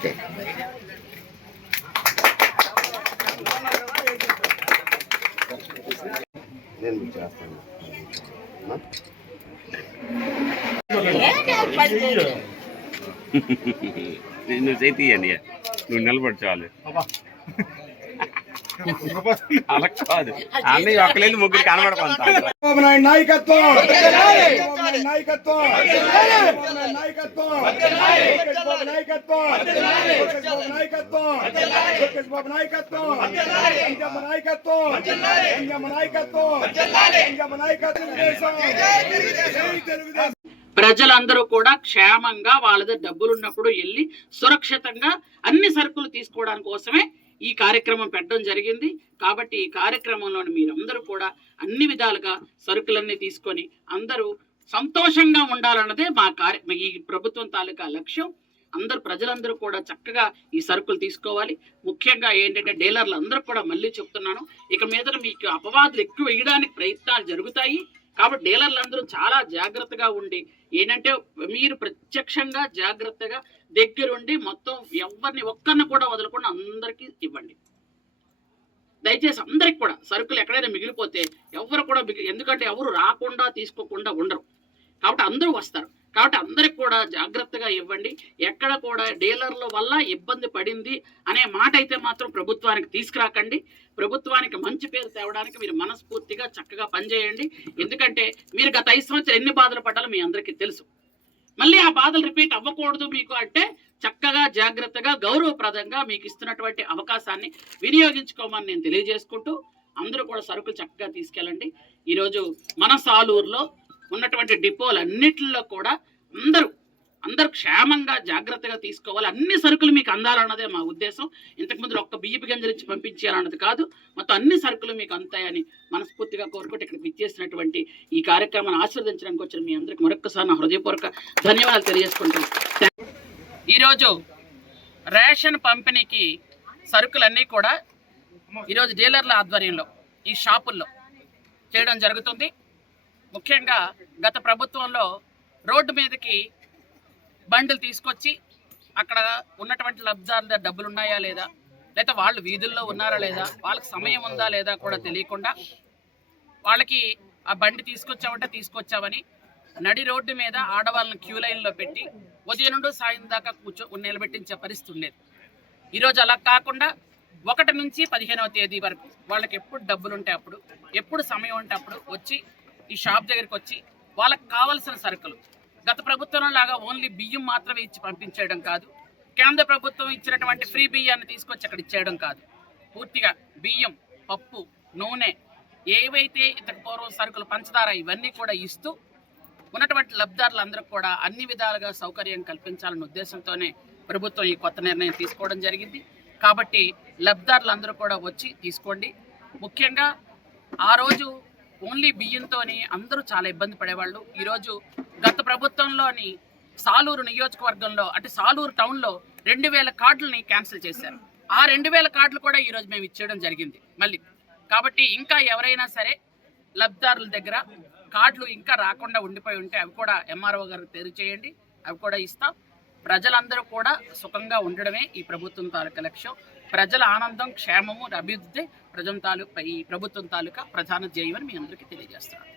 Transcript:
Okay నేను మీకు చేస్తాను? నువ్వు చేతి అని నువ్వు నిలబడి చాలు. అలా కాదు అన్నీ ఒక్కలేదు ముగ్గురు కనబడకుంటా నాయకత్వం ప్రజలందరూ కూడా క్షేమంగా వాళ్ళ దగ్గర డబ్బులు ఉన్నప్పుడు వెళ్ళి సురక్షితంగా అన్ని సరుకులు తీసుకోవడానికి కోసమే ఈ కార్యక్రమం పెట్టడం జరిగింది. కాబట్టి ఈ కార్యక్రమంలో మీరందరూ కూడా అన్ని విధాలుగా సరుకులన్నీ తీసుకొని అందరూ సంతోషంగా ఉండాలన్నదే మా కార్య ఈ ప్రభుత్వం తాలూకా లక్ష్యం. అందరు ప్రజలందరూ కూడా చక్కగా ఈ సరుకులు తీసుకోవాలి. ముఖ్యంగా ఏంటంటే డీలర్లు అందరూ కూడా మళ్ళీ చెప్తున్నాను ఇక మీద మీకు అపవాదులు ఎక్కువ వేయడానికి ప్రయత్నాలు జరుగుతాయి. కాబట్టి డీలర్లందరూ చాలా జాగ్రత్తగా ఉండి ఏంటంటే మీరు ప్రత్యక్షంగా జాగ్రత్తగా దగ్గరుండి మొత్తం ఎవరిని ఒక్కరిని కూడా వదలకుండా అందరికీ ఇవ్వండి. దయచేసి అందరికి కూడా సరుకులు ఎక్కడైనా మిగిలిపోతే ఎవరు కూడా మిగిలి ఎందుకంటే ఎవరు రాకుండా తీసుకోకుండా ఉండరు. కాబట్టి అందరూ వస్తారు. కాబట్టి అందరికి కూడా జాగ్రత్తగా ఇవ్వండి. ఎక్కడ కూడా డీలర్ల వల్ల ఇబ్బంది పడింది అనే మాట అయితే మాత్రం ప్రభుత్వానికి తీసుకురాకండి. ప్రభుత్వానికి మంచి పేరు తేవడానికి మీరు మనస్ఫూర్తిగా చక్కగా పనిచేయండి. ఎందుకంటే మీరు గత ఐదు సంవత్సరాలు ఎన్ని బాధలు పడ్డాలో మీ అందరికీ తెలుసు. మళ్ళీ ఆ బాధలు రిపీట్ అవ్వకూడదు మీకు అంటే చక్కగా జాగ్రత్తగా గౌరవప్రదంగా మీకు ఇస్తున్నటువంటి అవకాశాన్ని వినియోగించుకోమని నేను తెలియజేసుకుంటూ అందరూ కూడా సరుకులు చక్కగా తీసుకెళ్ళండి. ఈరోజు మన సాలూరులో ఉన్నటువంటి డిపోలన్నిటిలో కూడా అందరూ అందరు క్షేమంగా జాగ్రత్తగా తీసుకోవాలి. అన్ని సరుకులు మీకు అందాలన్నదే మా ఉద్దేశం. ఇంతకుముందు ఒక్క బియ్యపు గింజలు ఇచ్చి పంపించాలన్నది కాదు. మొత్తం అన్ని సరుకులు మీకు అంతాయని మనస్ఫూర్తిగా కోరుకుంటే ఇక్కడికి విచ్చేసినటువంటి ఈ కార్యక్రమాన్ని ఆశీర్వదించడానికి వచ్చిన మీ అందరికి మరొకసారి నా హృదయపూర్వక ధన్యవాదాలు తెలియజేసుకుంటాను ఈరోజు రేషన్ పంపిణీకి సరుకులన్నీ కూడా ఈరోజు డీలర్ల ఆధ్వర్యంలో ఈ షాపుల్లో చేయడం జరుగుతుంది. ముఖ్యంగా గత ప్రభుత్వంలో రోడ్డు మీదకి బండ్లు తీసుకొచ్చి అక్కడ ఉన్నటువంటి లబ్ధాల డబ్బులు ఉన్నాయా లేదా? లేదా వాళ్ళు వీధుల్లో ఉన్నారా లేదా? వాళ్ళకి సమయం ఉందా లేదా కూడా తెలియకుండా వాళ్ళకి ఆ బండి తీసుకొచ్చామంటే తీసుకొచ్చామని నడి రోడ్డు మీద ఆడవాళ్ళని క్యూ లైన్లో పెట్టి ఉదయం నుండి సాయం దాకా కూర్చో నిలబెట్టించే పరిస్థితి ఉండేది. ఈరోజు అలా కాకుండా ఒకటి నుంచి పదిహేనవ తేదీ వరకు వాళ్ళకి ఎప్పుడు డబ్బులు ఉంటే అప్పుడు ఎప్పుడు సమయం ఉంటే అప్పుడు వచ్చి ఈ షాప్ దగ్గరికి వచ్చి వాళ్ళకి కావలసిన సరుకులు గత ప్రభుత్వం లాగా ఓన్లీ బియ్యం మాత్రమే ఇచ్చి పంపించేయడం కాదు కేంద్ర ప్రభుత్వం ఇచ్చినటువంటి ఫ్రీ బియ్యాన్ని తీసుకొచ్చి అక్కడ ఇచ్చేయడం కాదు. పూర్తిగా బియ్యం పప్పు నూనె ఏవైతే ఇంతకు పూర్వం సరుకులు పంచదార ఇవన్నీ కూడా ఇస్తూ ఉన్నటువంటి లబ్ధిదారులందరూ కూడా అన్ని విధాలుగా సౌకర్యం కల్పించాలన్న ఉద్దేశంతోనే ప్రభుత్వం ఈ కొత్త నిర్ణయం తీసుకోవడం జరిగింది. కాబట్టి లబ్ధారులందరూ కూడా వచ్చి తీసుకోండి. ముఖ్యంగా ఆ రోజు ఓన్లీ బియ్యంతోని అందరూ చాలా ఇబ్బంది పడేవాళ్ళు. ఈరోజు గత ప్రభుత్వంలోని సాలూరు నియోజకవర్గంలో అంటే సాలూరు టౌన్లో రెండు వేల కార్డులని క్యాన్సిల్ చేశారు. ఆ రెండు వేల కార్డులు కూడా ఈరోజు మేము ఇచ్చేయడం జరిగింది మళ్ళీ. కాబట్టి ఇంకా ఎవరైనా సరే లబ్ధిదారుల దగ్గర కార్డులు ఇంకా రాకుండా ఉండిపోయి ఉంటే అవి కూడా ఎంఆర్ఓ గారికి తెలియచేయండి అవి కూడా ఇస్తాం. ప్రజలందరూ కూడా సుఖంగా ఉండడమే ఈ ప్రభుత్వం తాలూకా లక్ష్యం. ప్రజల ఆనందం క్షేమము అభివృద్ధి ప్రజల తాలూకా ఈ ప్రభుత్వం తాలూకా ప్రధాన ధ్యేయం అని మీ అందరికీ తెలియజేస్తున్నాను.